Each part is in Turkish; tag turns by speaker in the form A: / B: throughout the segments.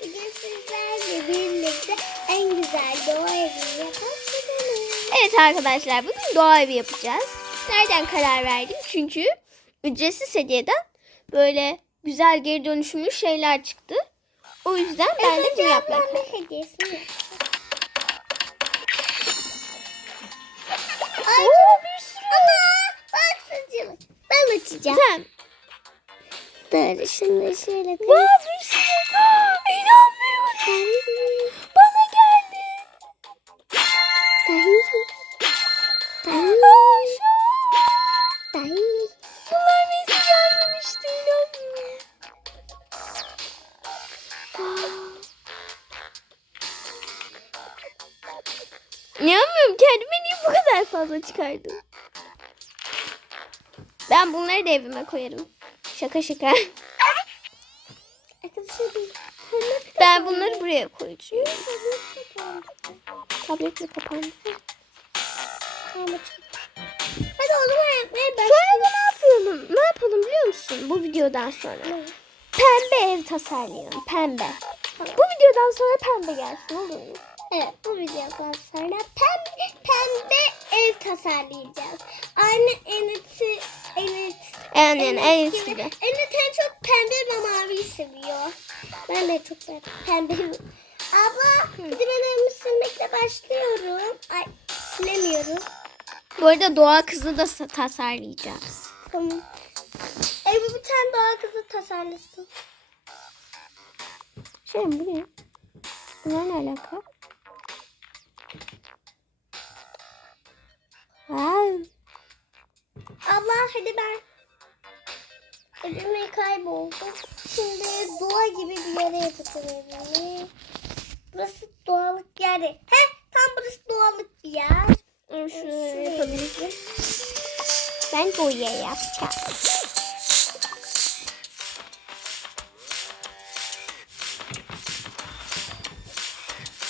A: Bugün sizlerle birlikte en güzel doğa evini yapalım.
B: Evet arkadaşlar bugün doğa evi yapacağız. Nereden karar verdim? Çünkü ücretsiz hediyeden böyle güzel geri dönüşümlü şeyler çıktı. O yüzden ben de bunu yapmak
A: hediyesini. Ay,
B: Oo, bir sürü.
A: Ama bak sıcılık. Ben açacağım.
B: Sen.
A: Dur şunu şöyle
B: Wow, Bana geldi.
A: Dahi.
B: Aşağı.
A: Dahi.
B: Bunlar bize gelmemişti. inanmıyorum. İnanmıyorum kendime niye bu kadar fazla çıkardım. Ben bunları da evime koyarım. Şaka şaka. Ben bunları buraya koyacağım. Tabletle kapandı.
A: Hadi o zaman yapmaya
B: Sonra da ne yapıyorum? Ne yapalım biliyor musun? Bu videodan sonra. Pembe ev tasarlayalım. Pembe. Bu videodan sonra pembe gelsin olur mu?
A: Evet bu videodan sonra pembe, pembe ev tasarlayacağız. Aynı Enet'i Enet.
B: Yani en
A: Enet
B: iyisi
A: gibi.
B: de.
A: Enet en çok pembe ve maviyi seviyor. Ben de çok pembe. pembe. Abla evimi silmekle başlıyorum. Ay silemiyorum.
B: Bu arada doğa kızı da sa- tasarlayacağız.
A: Tamam. Evi bir tane daha kızı tasarlasın.
B: Şey bu ne? Bunlar ne alaka? Wow.
A: Abla hadi ben. Evime kayboldum. Şimdi doğa gibi bir yere yapacağım evimi. Burası doğallık yeri. He tam burası doğallık bir yer.
B: Şunu
A: Şuraya
B: yapabilirim. Ben boya yapacağım.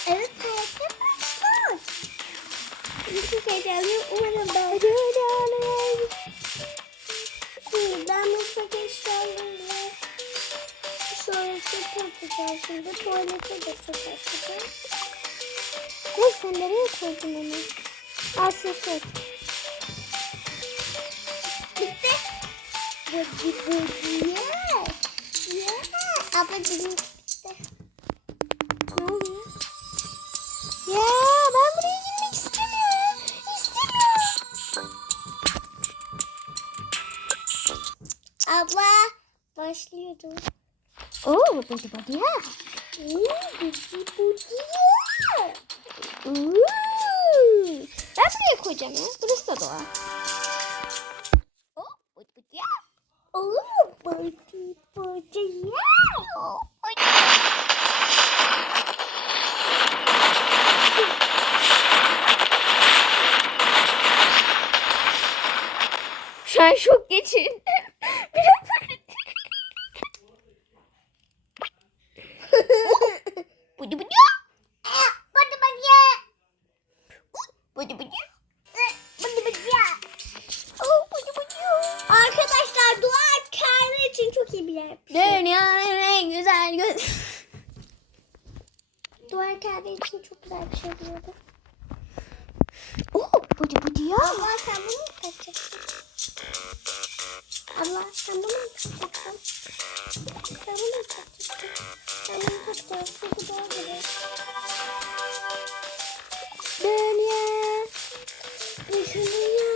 A: Evet arkadaşlar. Çok heyecanlıyım. Umarım ben.
B: Hadi hadi
A: çöp yapacağım şimdi. Tuvalete de çöp yapacağım.
B: Ne sen nereye koydun onu? Al şu şey.
A: Bitti. Bıcı bıcı ye. Ye. Abla bizim bitti.
B: Ne oluyor? Ya ben buraya girmek istemiyorum. İstemiyorum.
A: Abla başlıyorum. Ooh, busy booty,
B: yeah. Ooh, busy booty, yeah. Ooh. That's pretty cool,
A: Jenny. What is the
B: door? Oh,
A: busy booty, yeah. Ooh,
B: busy booty, yeah.
A: Oh, Try to get in. İyi bir yer.
B: Dünyanın en güzel göz.
A: Dua kahve için çok güzel bir şey diyordu.
B: Oo, bıdı bıdı ya.
A: Allah sen bunu mu takacaksın? Allah sen bunu mu takacaksın? Sen bunu mu takacaksın? Sen bunu takacaksın. Çünkü doğru gibi.
B: Dünya.
A: Bütün dünya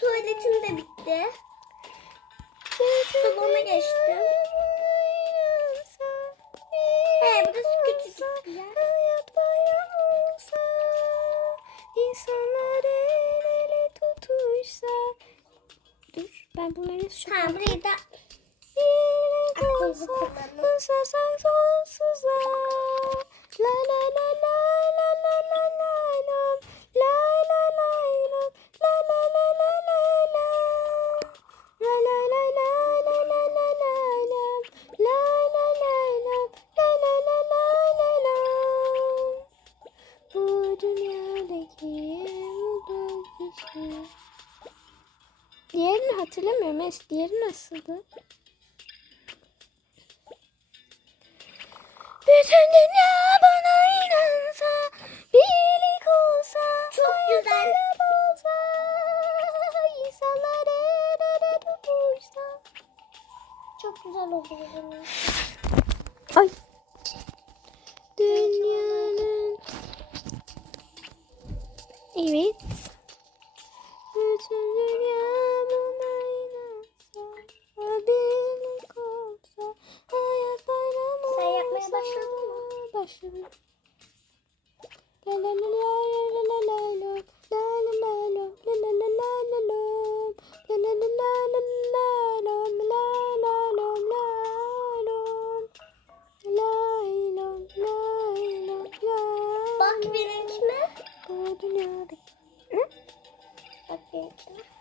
A: Sonra tuvaletim de bitti. Salona geçtim. He burası
B: küçücük
A: bir yer.
B: İnsanlar el ele tutuşsa Dur ben bunları şu
A: Ha burayı da
B: Aklımızı
A: kullanın
B: Sonsuzlar La la la hatırlamıyorum. Es diğeri nasıldı? Bütün dünya bana inansa, birlik olsa,
A: Çok güzel.
B: olsa, insanlar el tutuşsa.
A: Çok güzel oldu.
B: Ay. Dünyanın Evet.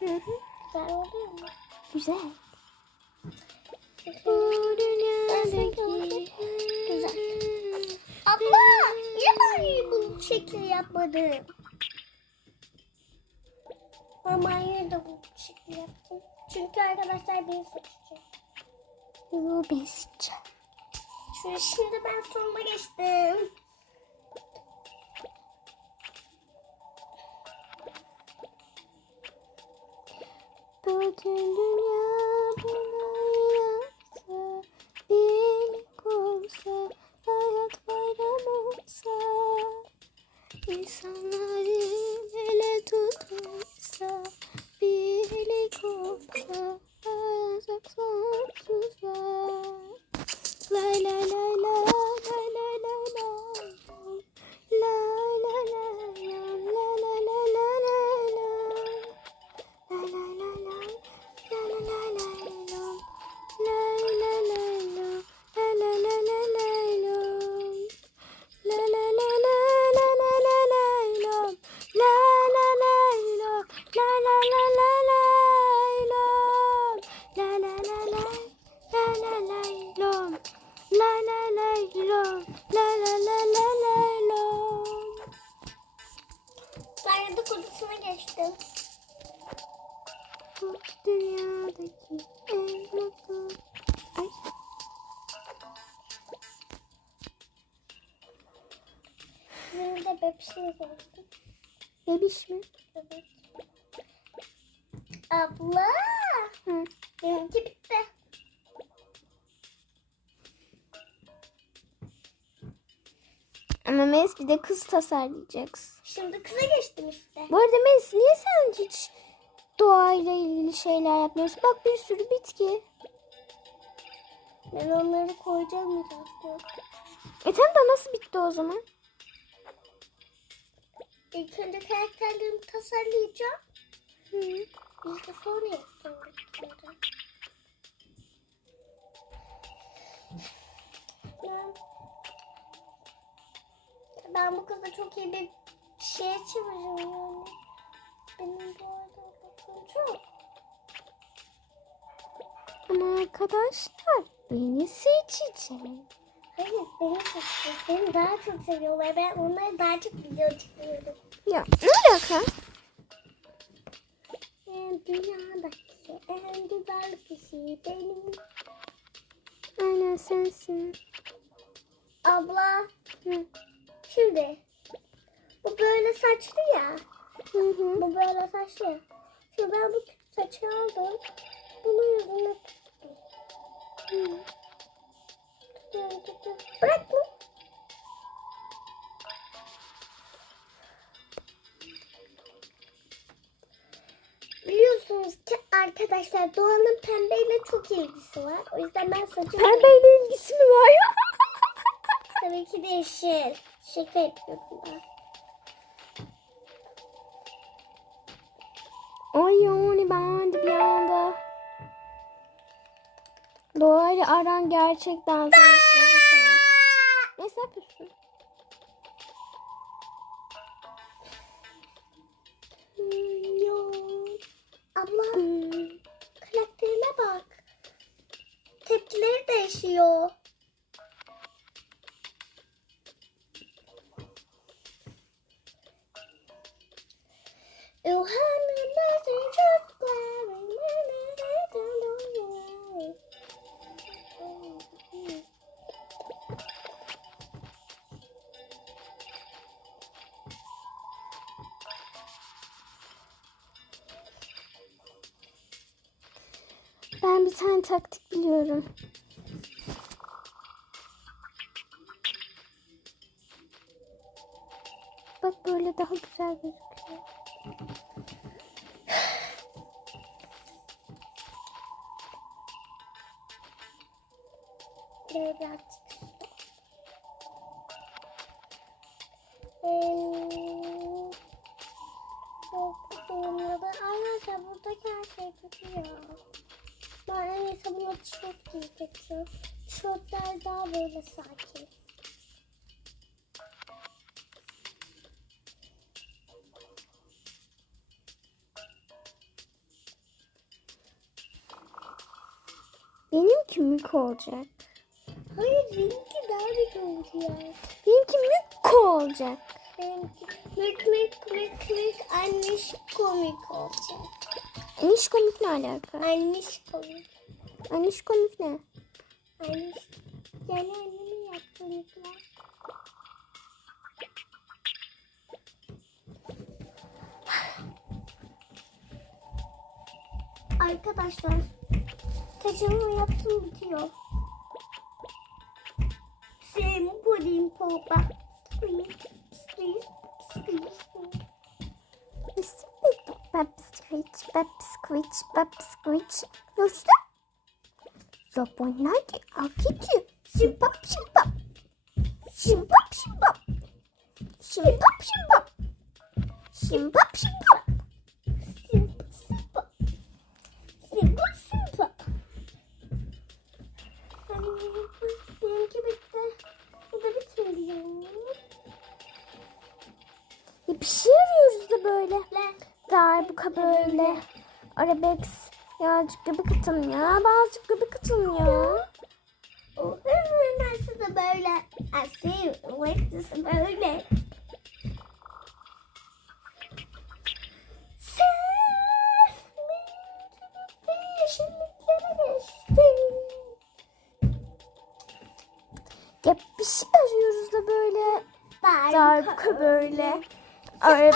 B: Hı hı.
A: Güzel oluyor mu?
B: Güzel. Bu dünyadaki.
A: Güzel. Abla niye ben bu şekli yapmadım? Ama yine de bu şekli yaptım. Çünkü arkadaşlar beni seçecek.
B: Bu besçe.
A: Şu şimdi ben sonuna geçtim.
B: Bütün dünya buna inansa, birlik olsa, hayat bayram olsa, insanlar el ele tutulsa, Bu dünyadaki en mutlu... Ay.
A: Bizim de bebişimiz olsun.
B: Bebiş mi?
A: Evet. Abla.
B: Hı.
A: Benimki bitti.
B: Ama Mes bir de kız tasarlayacaksın.
A: Şimdi kıza geçtim işte.
B: Bu arada Mes niye sen hiç doğayla ilgili şeyler yapmıyorsun? Bak bir sürü bitki.
A: Ben onları koyacağım biraz.
B: E tamam da nasıl bitti o zaman?
A: İlk önce karakterlerimi tasarlayacağım.
B: Hı.
A: İşte sonra yapacağım. Ben, bu kızı çok iyi bir şeye çevireceğim yani. Benim bu
B: Ama arkadaşlar beni seçeceğim.
A: Hayır beni seçti. Beni daha çok seviyorlar. Ben onlara daha çok video çıkıyorum.
B: Ya ne alaka?
A: En dünyadaki en güzel kişi benim.
B: Aynen sensin.
A: Abla
B: Hı.
A: şimdi bu böyle saçlı ya.
B: Hı hı.
A: Bu böyle saçlı ya. Şimdi ben bu saçı aldım. Bunu yüzüne Bırak mı? Biliyorsunuz ki arkadaşlar Doğan'ın pembeyle çok ilgisi var. O yüzden ben saçımı
B: Pembeyle ilgisi mi var
A: tabii ki de yeşil. Şaka yapıyorum ben.
B: Doğayla aran gerçekten zayıfladı sen. Ne yapıyorsun?
A: Abla karakterine bak. Tepkileri değişiyor. Ilhan'ın
B: Bak böyle daha güzel gözüküyor.
A: Buraya birazcık su. Korkuyorum da arkadaşlar buradaki her şey kötü ya. Ben en iyisi buna tişört giyip geçiyorum. Tişörtler daha böyle sakin.
B: Mük olacak.
A: Hayır benimki daha bir olacak.
B: Benimki mük olacak.
A: Benimki mük mük mük mük anneş komik olacak.
B: Aniş komik ne alaka?
A: Anneş komik.
B: Aniş komik ne?
A: Anneş. Yani annemin yaptığı mükler. Arkadaşlar Saçımı yaptım bitiyor. Sim pudim popa. Babskwitch, babskwitch, babskwitch. Nasıl? Japonlar ki
B: akici. Şimbap şimbap. Şimbap şimbap. Şimbap
A: şimbap.
B: Şimbap şimbap. Arabex. Ya azıcık göbek atın ya. Birazcık göbek atın ya.
A: O nasıl da böyle. Asil. Nasıl böyle.
B: Ya bir şey arıyoruz da böyle.
A: Darbuka
B: böyle.
A: Falan